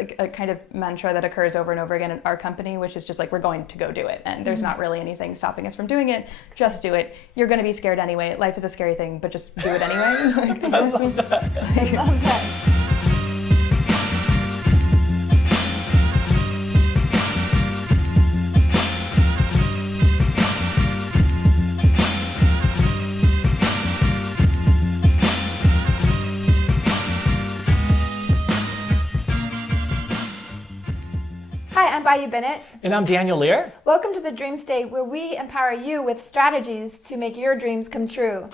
like a kind of mantra that occurs over and over again in our company, which is just like, we're going to go do it. And there's not really anything stopping us from doing it. Just do it. You're going to be scared anyway. Life is a scary thing, but just do it anyway. Like, I love that. I love that. Hi, I'm Bayou Bennett. And I'm Daniel Lear. Welcome to the Dream State, where we empower you with strategies to make your dreams come true.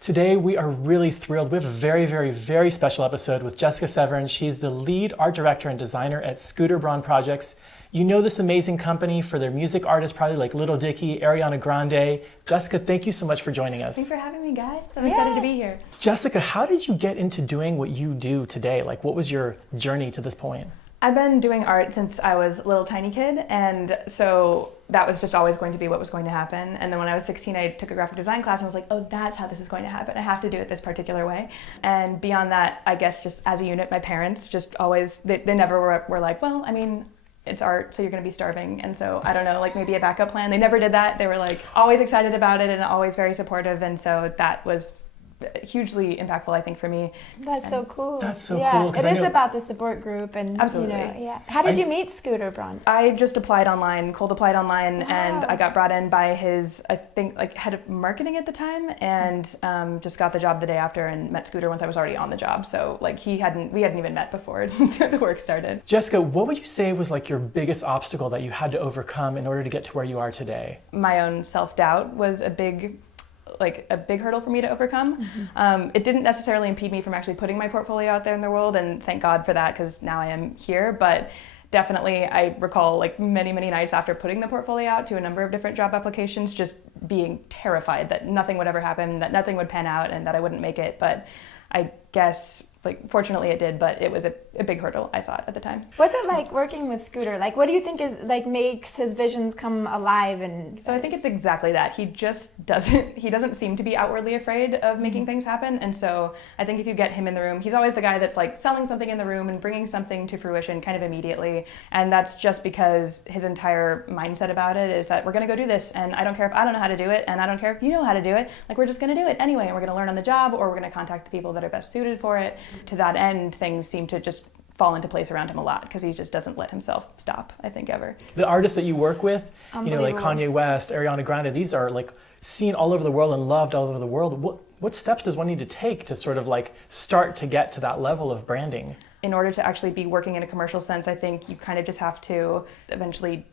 Today we are really thrilled. We have a very, very, very special episode with Jessica Severn. She's the lead art director and designer at Scooter Braun Projects. You know this amazing company for their music artists, probably like Little Dicky, Ariana Grande. Jessica, thank you so much for joining us. Thanks for having me, guys. I'm excited to be here. Jessica, how did you get into doing what you do today? Like, what was your journey to this point? I've been doing art since I was a little tiny kid, and so that was just always going to be what was going to happen. And then when I was 16, I took a graphic design class and was like, oh, that's how this is going to happen. I have to do it this particular way. And beyond that, I guess just as a unit, my parents just always, they never were like, well, I mean, it's art, so you're going to be starving. And so, I don't know, like maybe a backup plan. They never did that. They were like always excited about it and always very supportive. And so that was hugely impactful, I think, for me. That's so cool. That's so cool. It is about the support group and absolutely. How did you meet Scooter Braun? I just applied online, cold applied online, and I got brought in by his, I think, like head of marketing at the time, and just got the job the day after and met Scooter once I was already on the job. So like we hadn't even met before the work started. Jessica, what would you say was like your biggest obstacle that you had to overcome in order to get to where you are today? My own self-doubt was a big hurdle for me to overcome. It didn't necessarily impede me from actually putting my portfolio out there in the world, and thank God for that, because now I am here. But definitely, I recall like many nights after putting the portfolio out to a number of different job applications, just being terrified that nothing would ever happen, that nothing would pan out, and that I wouldn't make it. But I guess, like, fortunately it did, but it was a big hurdle, I thought, at the time. What's it like working with Scooter? Like, what do you think is like makes his visions come alive? And so I think it's exactly that. He just doesn't seem to be outwardly afraid of making things happen. And so I think if you get him in the room, he's always the guy that's like selling something in the room and bringing something to fruition kind of immediately. And that's just because his entire mindset about it is that we're going to go do this, and I don't care if I don't know how to do it, and I don't care if you know how to do it. Like, we're just going to do it anyway, and we're going to learn on the job, or we're going to contact the people that are best suited for it. To that end, things seem to just fall into place around him a lot, because he just doesn't let himself stop, I think, ever. The artists that you work with, you know, like Kanye West, Ariana Grande, these are like seen all over the world and loved all over the world. What steps does one need to take to sort of like start to get to that level of branding? In order to actually be working in a commercial sense, I think you kind of just have to eventually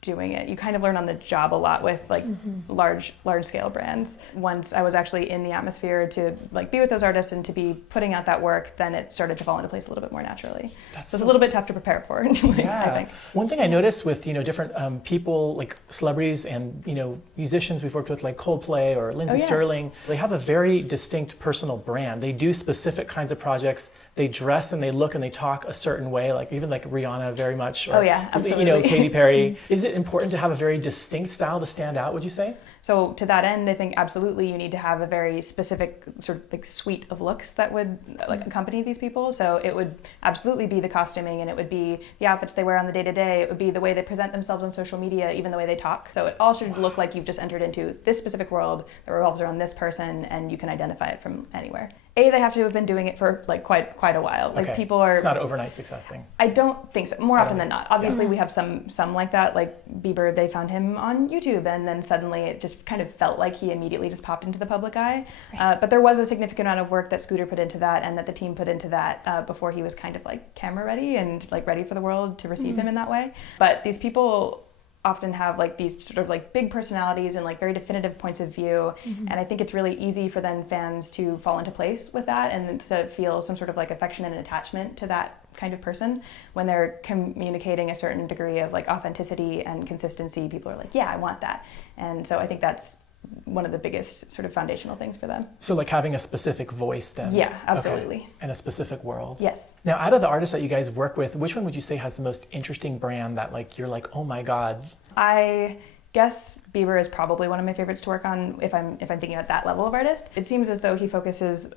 doing it. You kind of learn on the job a lot with like large scale brands. Once I was actually in the atmosphere to like be with those artists and to be putting out that work, then it started to fall into place a little bit more naturally. So it's a little bit tough to prepare for. I think. One thing I noticed with, you know, different people, like celebrities and, you know, musicians we've worked with, like Coldplay or Lindsey Sterling, they have a very distinct personal brand. They do specific kinds of projects. They dress and they look and they talk a certain way, like even like Rihanna very much. Or, absolutely. You know, Katy Perry. Is it important to have a very distinct style to stand out, would you say? So to that end, I think absolutely you need to have a very specific sort of like suite of looks that would like accompany these people. So it would absolutely be the costuming, and it would be the outfits they wear on the day-to-day. It would be the way they present themselves on social media, even the way they talk. So it all should look like you've just entered into this specific world that revolves around this person, and you can identify it from anywhere. They have to have been doing it for like quite a while. Like people are. It's not an overnight success thing. I don't think so. More often than not. Obviously, we have some like that. Like Bieber, they found him on YouTube, and then suddenly it just kind of felt like he immediately just popped into the public eye. But there was a significant amount of work that Scooter put into that, and that the team put into that before he was kind of like camera ready and like ready for the world to receive him in that way. But these people often have like these sort of like big personalities and like very definitive points of view, and I think it's really easy for then fans to fall into place with that and to feel some sort of like affection and attachment to that kind of person when they're communicating a certain degree of like authenticity and consistency. People are like, yeah, I want that. And so I think that's one of the biggest sort of foundational things for them. So like having a specific voice then? Yeah, absolutely. Okay. And a specific world? Yes. Now, out of the artists that you guys work with, which one would you say has the most interesting brand that like you're like, oh my God? I guess Bieber is probably one of my favorites to work on if I'm thinking at that level of artist. It seems as though he focuses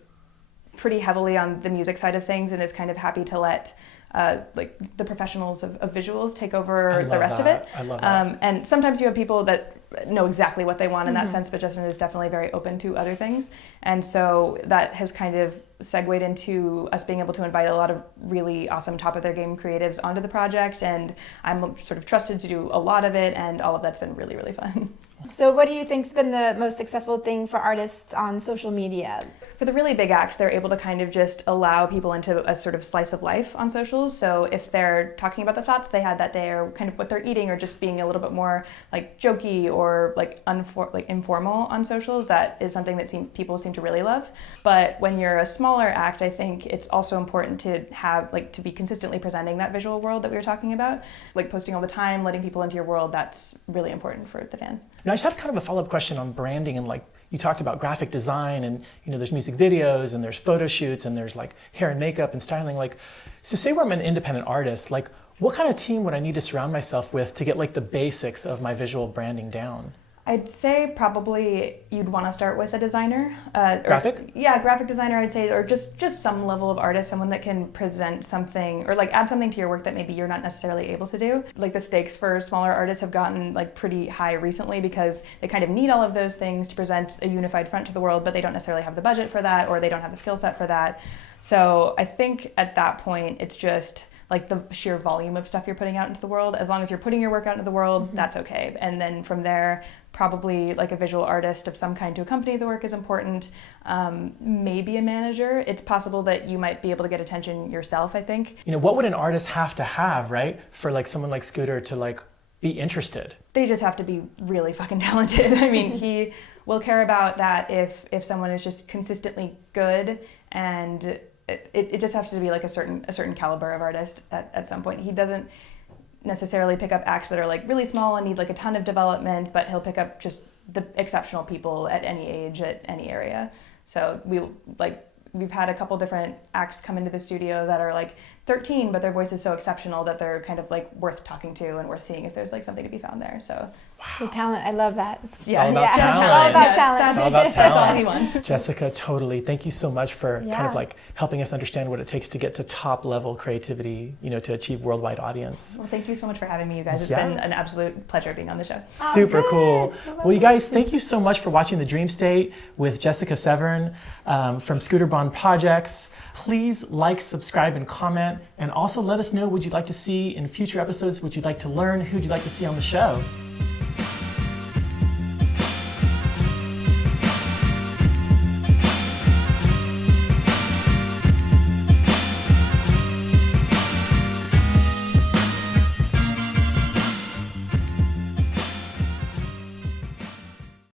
pretty heavily on the music side of things and is kind of happy to let like the professionals of visuals take over the rest of that. it. I love that. And sometimes you have people that know exactly what they want in that sense, but Justin is definitely very open to other things. And so that has kind of segued into us being able to invite a lot of really awesome top of their game creatives onto the project. And I'm sort of trusted to do a lot of it, and all of that's been really, really fun. So what do you think's been the most successful thing for artists on social media? For the really big acts, they're able to kind of just allow people into a sort of slice of life on socials. So if they're talking about the thoughts they had that day, or kind of what they're eating, or just being a little bit more like jokey or like informal on socials, that is something that people seem to really love. But when you're a smaller act, I think it's also important to have to be consistently presenting that visual world that we were talking about, like posting all the time, letting people into your world. That's really important for the fans. Now, I just had kind of a follow-up question on branding, and like you talked about graphic design, and there's music videos, and there's photo shoots, and there's like hair and makeup and styling. Like, so say where I'm an independent artist, like what kind of team would I need to surround myself with to get like the basics of my visual branding down? I'd say probably you'd want to start with a designer. Graphic? Yeah, graphic designer, I'd say, or just some level of artist, someone that can present something or like add something to your work that maybe you're not necessarily able to do. Like the stakes for smaller artists have gotten like pretty high recently because they kind of need all of those things to present a unified front to the world, but they don't necessarily have the budget for that, or they don't have the skill set for that. So I think at that point, it's just like the sheer volume of stuff you're putting out into the world. As long as you're putting your work out into the world, that's okay. And then from there, probably like a visual artist of some kind to accompany the work is important. Maybe a manager. It's possible that you might be able to get attention yourself, I think. What would an artist have to have, right, for like someone like Scooter to like be interested? They just have to be really fucking talented. I mean, he will care about that if someone is just consistently good, and it just has to be like a certain caliber of artist at some point. He doesn't necessarily pick up acts that are like really small and need like a ton of development, but he'll pick up just the exceptional people at any age, at any area. So we've had a couple different acts come into the studio that are like 13, but their voice is so exceptional that they're kind of like worth talking to and worth seeing if there's like something to be found there. So So talent, I love that. It's all about talent. It's all about talent. It's all about talent. That's all he wants. Jessica, totally. Thank you so much for kind of like helping us understand what it takes to get to top level creativity, to achieve worldwide audience. Well, thank you so much for having me, you guys. It's been an absolute pleasure being on the show. Super cool. Well, you guys, thank you so much for watching The Dream State with Jessica Severn from Scooter Braun Projects. Please like, subscribe, and comment. And also let us know what you'd like to see in future episodes, what you'd like to learn, who you'd like to see on the show.